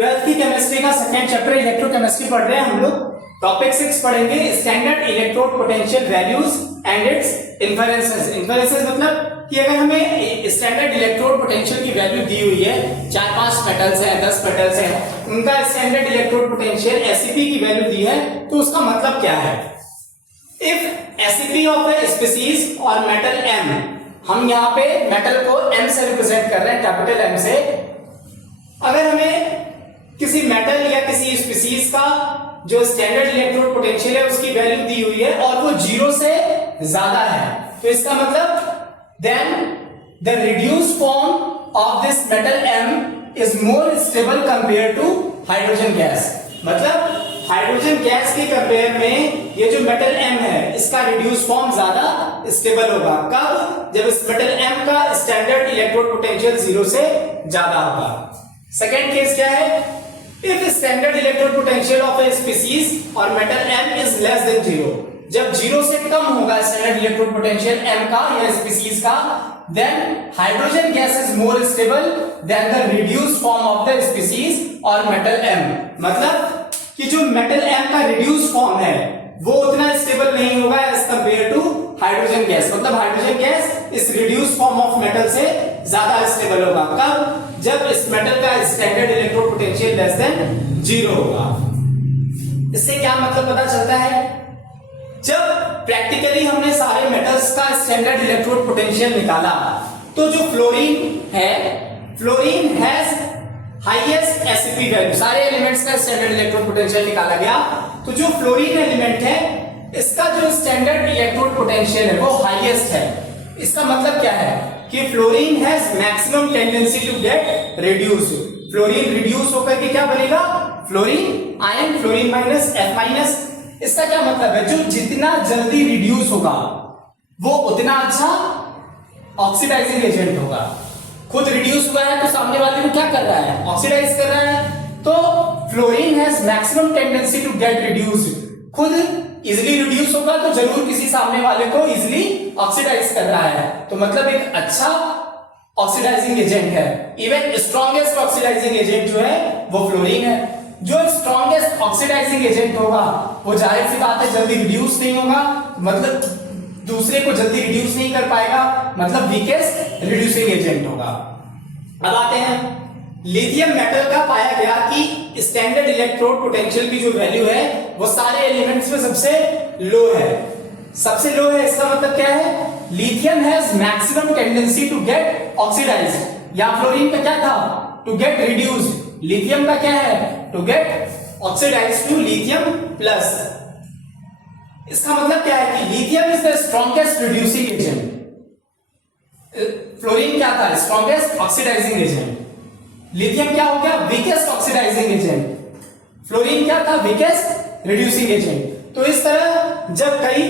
Twelfth की chemistry का second chapter electrochemistry पढ़ रहे हैं हम लोग। टॉपिक 6 पढ़ेंगे standard electrode potential values and it's inferences. Inferences मतलब कि अगर हमें स्टैंडर्ड इलेक्ट्रोड पोटेंशियल की वैल्यू दी हुई है, 4-5 मेटल्स हैं, 10 मेटल्स हैं, उनका स्टैंडर्ड इलेक्ट्रोड पोटेंशियल एसईपी की वैल्यू दी है, तो उसका मतलब क्या है। इफ एसईपी ऑफ ए स्पीसीज और मेटल एम, हम यहाँ पे मेटल को एम से रिप्रेजेंट कर रहे हैं, कैपिटल एम से। अगर हमें किसी मेटल या किसी स्पीसीज का जो स्टैंडर्ड इलेक्ट्रोड पोटेंशियल है उसकी वैल्यू दी हुई है और वो 0 से ज्यादा है, तो इसका मतलब then the reduced form of this metal M is more stable compared to hydrogen gas। मतलब हाइड्रोजन गैस के कंपेयर में ये जो मेटल M है इसका रिड्यूस फॉर्म ज्यादा स्टेबल होगा। कब? जब इस मेटल M का स्टैंडर्ड इलेक्ट्रोड पोटेंशियल 0 से ज्यादा होगा। सेकेंड केस क्या है, if standard electrode potential of a species और metal M is less than 0, जब 0 से कम होगा स्टैंडर्ड इलेक्ट्रोड पोटेंशियल M का या स्पीसीज का, then hydrogen gas is more stable than the reduced form of the species और मेटल M। मतलब कि जो मेटल M का रिड्यूस्ड फॉर्म है वो उतना स्टेबल नहीं होगा as compare to hydrogen gas. मतलब हाइड्रोजन गैस इस रिड्यूस्ड फॉर्म ऑफ मेटल से ज्यादा स्टेबल होगा। कब? जब इस मेटल का standard electrode potential less than 0 होगा। इससे क्या मतलब पता चलता है, जब प्रैक्टिकली हमने सारे मेटल्स का स्टैंडर्ड इलेक्ट्रोड पोटेंशियल निकाला तो जो फ्लोरीन है, फ्लोरीन हैज हाईएस्ट एसईपी वैल्यू। सारे एलिमेंट्स का स्टैंडर्ड इलेक्ट्रोड पोटेंशियल निकाला गया तो जो फ्लोरीन एलिमेंट है इसका जो स्टैंडर्ड इलेक्ट्रोड पोटेंशियल है वो हाईएस्ट है। इसका मतलब क्या है कि fluorine has maximum tendency to get reduced. Fluorine reduce होकर के क्या बनेगा, fluorine ion, fluorine minus F minus. इसका क्या मतलब है, जो जितना जल्दी रिड्यूस होगा वो उतना अच्छा ऑक्सीडाइजिंग एजेंट होगा। खुद रिड्यूस हुआ है तो सामने वाले को क्या कर रहा है, ऑक्सीडाइज कर रहा है। तो fluorine has maximum tendency to get reduced. खुद इजिली रिड्यूस होगा तो जरूर किसी सामने वाले को इजिली ऑक्सीडाइज कर रहा है, तो मतलब एक अच्छा ऑक्सीडाइजिंग एजेंट है। इवन स्ट्रॉन्गेस्ट ऑक्सीडाइजिंग एजेंट जो है वो फ्लोरीन है। जो स्ट्रॉन्गेस्ट ऑक्सीडाइजिंग एजेंट होगा वो जाहिर सी बात है जल्दी रिड्यूस नहीं होगा, मतलब दूसरे को जल्दी रिड्यूस नहीं कर पाएगा, मतलब वीकेस्ट रिड्यूसिंग एजेंट होगा। अब आते हैं, लिथियम मेटल का पाया गया कि स्टैंडर्ड इलेक्ट्रोड पोटेंशियल की जो वैल्यू है वो सारे एलिमेंट्स में सबसे लो है। सबसे लो है इसका मतलब क्या है, lithium has maximum tendency to get oxidised. या फ्लोरीन का क्या था, टू गेट रिड्यूस्ड। लिथियम का क्या है, to get oxidised to lithium plus. इसका मतलब क्या है कि lithium is the strongest reducing agent, fluorine क्या था, स्ट्रॉन्गेस्ट ऑक्सीडाइजिंग एजेंट। लिथियम क्या हो गया, वीकेस्ट ऑक्सीडाइजिंग एजेंट। फ्लोरीन क्या था, वीकेस्ट रिड्यूसिंग एजेंट। तो इस तरह जब कई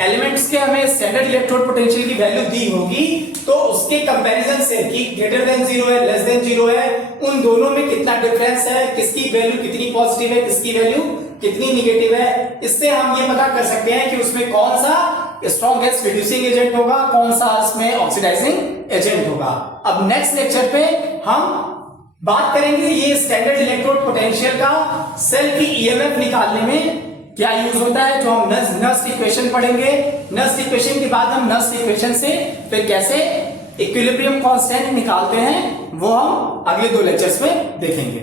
एलिमेंट्स के हमें स्टैंडर्ड इलेक्ट्रोड पोटेंशियल की वैल्यू दी होगी तो उसके कंपैरिजन से कि ग्रेटर देन 0 है, लेस देन 0 है, उन दोनों में कितना डिफरेंस है, किसकी वैल्यू कितनी पॉजिटिव है, किसकी वैल्यू कितनी निगेटिव है, इससे हम ये पता कर सकते हैं कि उसमें कौन सा स्ट्रॉन्गेस्ट रिड्यूसिंग एजेंट होगा, कौन सा उसमें ऑक्सीडाइजिंग एजेंट होगा। अब नेक्स्ट लेक्चर पे हम बात करेंगे ये स्टैंडर्ड इलेक्ट्रोड पोटेंशियल का सेल की ईएमएफ निकालने में क्या यूज होता है, जो हम नस्ट इक्वेशन पढ़ेंगे। नस्ट इक्वेशन के बाद हम नस्ट इक्वेशन से फिर कैसे इक्विलिब्रियम कांस्टेंट निकालते हैं वो हम अगले 2 लेक्चर्स में देखेंगे।